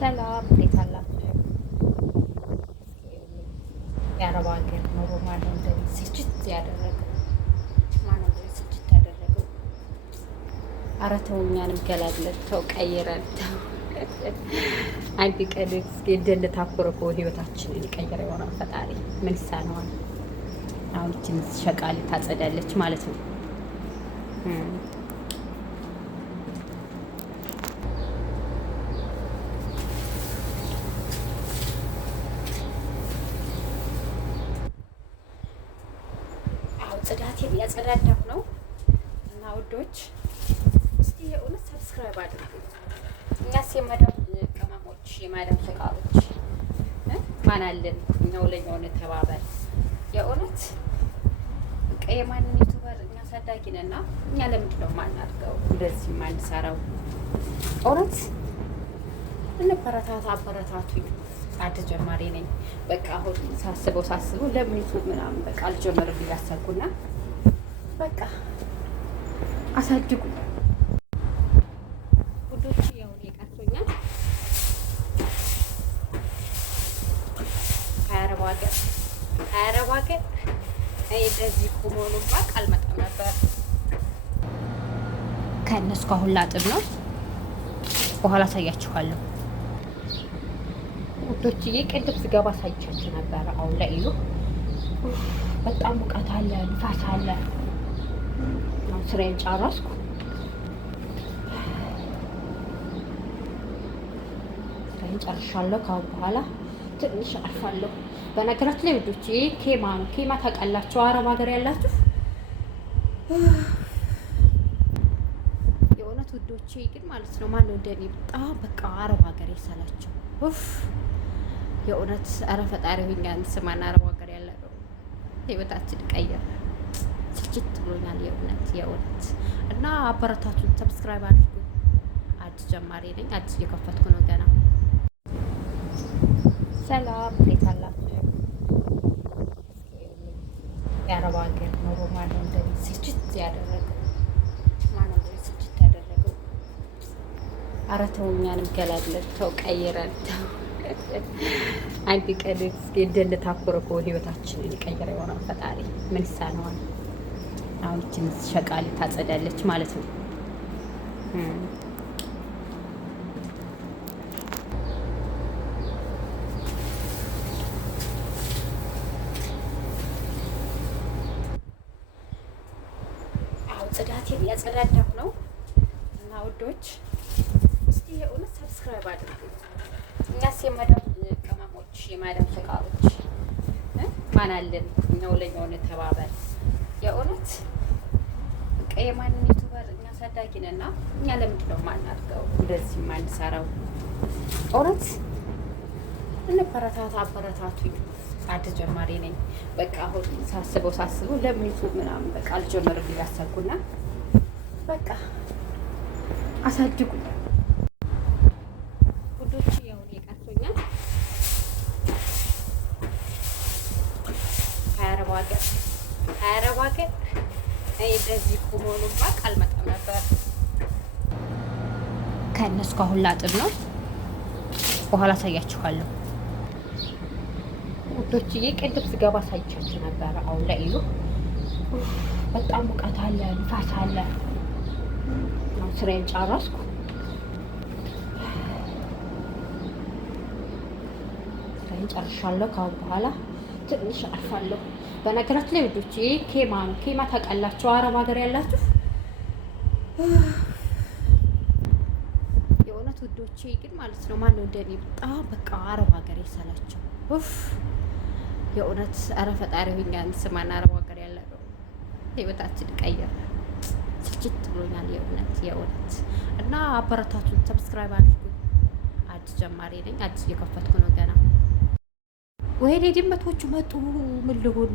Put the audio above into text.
ሰላም እንዴት አላችሁ? የአረብ ሀገር ኑሮ ማነው እንደዚህ ስችት ያደረገው? ማነው እንደዚህ ስችት ያደረገው? ኧረ ተው እኛንም ገላግለን ተው ቀይረን ተው። አንድ ቀን እስኪ እንደታኮረ እኮ ህይወታችንን ይቀይር ይሆናል ፈጣሪ። ምን ይሳነዋል? አሁን ይችን ሸቃሊ ታጸዳለች ማለት ነው። ጽዳቴን ያጸዳዳሁ ነው እና ውዶች እስቲ የእውነት ሰብስክራይብ አድርጉ። እኛስ የማዳም ቅመሞች የማዳም ሸቃሎች ማን አለን? እኛው ለኛው ተባበር። የእውነት በቃ የማንም ዩቱበር እኛ አሳዳጊ ነና እኛ ለምንድን ነው ማናድገው? እንደዚህ ማንሰራው? እውነት እንበረታታ፣ አበረታቱኝ። አዲስ ጀማሪ ነኝ። በቃ አሁን ሳስበው ለምን ዩቱብ ምናምን በቃ አልጀመርም እያሰብኩና በቃ አሳድጉ ውዶች። ያው ቀርቶኛል ከአረብ ሀገር እንደዚህ ኩሞኑባ አልመጣም ነበር። ከእነሱ አሁን ላጥብ ነው። በኋላ አሳያችኋለሁ ውዶችዬ። ቅድም ስገባ ሳይቻችሁ ነበረ። አሁን ላይ እዩ በጣም ሙቀት አለ፣ ንፋስ አለ። አሁን ስራዬን ጨረስኩ። ስራዬን ጨርሻለሁ። ካሁን በኋላ ትንሽ አልፋለሁ። በነገራችን ላይ ውዶችዬ ኬማ ነው። ኬማ ታውቃላችሁ? አረብ ሀገር ያላችሁ የእውነት ውዶቼ ግን ማለት ነው ማነው እንደኔ በጣም በቃ አረብ ሀገር የሰላቸው የእውነት ኧረ ፈጣሪ ሆኛ እንስማና አረብ ሀገር ያለ ነው ህይወታችን ቀየረ። ስልችት ብሎኛል የእውነት እና አበረታቱን፣ ሰብስክራይብ አድርጉ። አዲስ ጀማሪ ነኝ። አዲስ እየከፈትኩ ነው ገና። ሰላም እንዴት አላችሁ? የአረብ ሀገር ኑሮ ማነው እንደዚህ ስልችት ያደረገው? ማነው እንደዚህ ስልችት ያደረገው? ኧረ ተው እኛንም ገላግለን ተው ቀይረን ተው። አንድ ቀን እስኪ እንደታኮረ እኮ ህይወታችንን ይቀይር ይሆናል ፈጣሪ። ምን ይሳነዋል? አሁን ይችን ሸቃሊ ታጸዳለች ማለት ነው። አሁን ጽዳቴን ያጸዳዳሁ ነው እና ውዶች እስቲ የእውነት ሰብስክራይብ አድርጉ። እኛስ የማዳም ቅመሞች የማዳም ሸቃሎች ማን አለን? እኛው ለኛው ተባበር። የእውነት በቃ የማንም ዩቱበር እኛ አሳዳጊ ነና እኛ ለምንድን ነው ማናድገው? እንደዚህ ማንሰራው? እውነት እንበረታታ፣ አበረታቱኝ። አዲስ ጀማሪ ነኝ። በቃ አሁን ሳስበው ለምን ዩቱብ ምናምን በቃ አልጀመርም እያሰብኩና በቃ አሳድጉ ውዶች። ያው ቀርቶኛል ከአረብ ሀገር እንደዚህ ኩሞኑባ አልመጣም ነበር። ከእነሱ አሁን ላጥብ ነው። በኋላ አሳያችኋለሁ ውዶችዬ። ቅድም ስገባ ሳይቻችሁ ነበረ። አሁን ላይ እዩ በጣም ሙቀት አለ፣ ንፋስ አለ። አሁን ስራዬን ጨረስኩ። ጨርሻለሁ። ካሁን በኋላ ትንሽ አልፋለሁ። በነገራችን ላይ ውዶች ኬማ ነው። ኬማ ታውቃላችሁ? አረብ ሀገር ያላችሁ የእውነት ውዶቼ ግን ማለት ነው ማነው እንደኔ በጣም በቃ አረብ ሀገር የሰላቸው የእውነት ኧረ ፈጣሪ ሆኛ እንስማና አረብ ሀገር ያለ ነው ህይወታችን ቀየረ። ስልችት ብሎኛል የእውነት እና አበረታቱን፣ ሰብስክራይብ አድርጉ። አዲስ ጀማሪ ነኝ። አዲስ እየከፈትኩ ነው ገና። ወይኔ ድመቶቹ መጡ። ምን ልሆን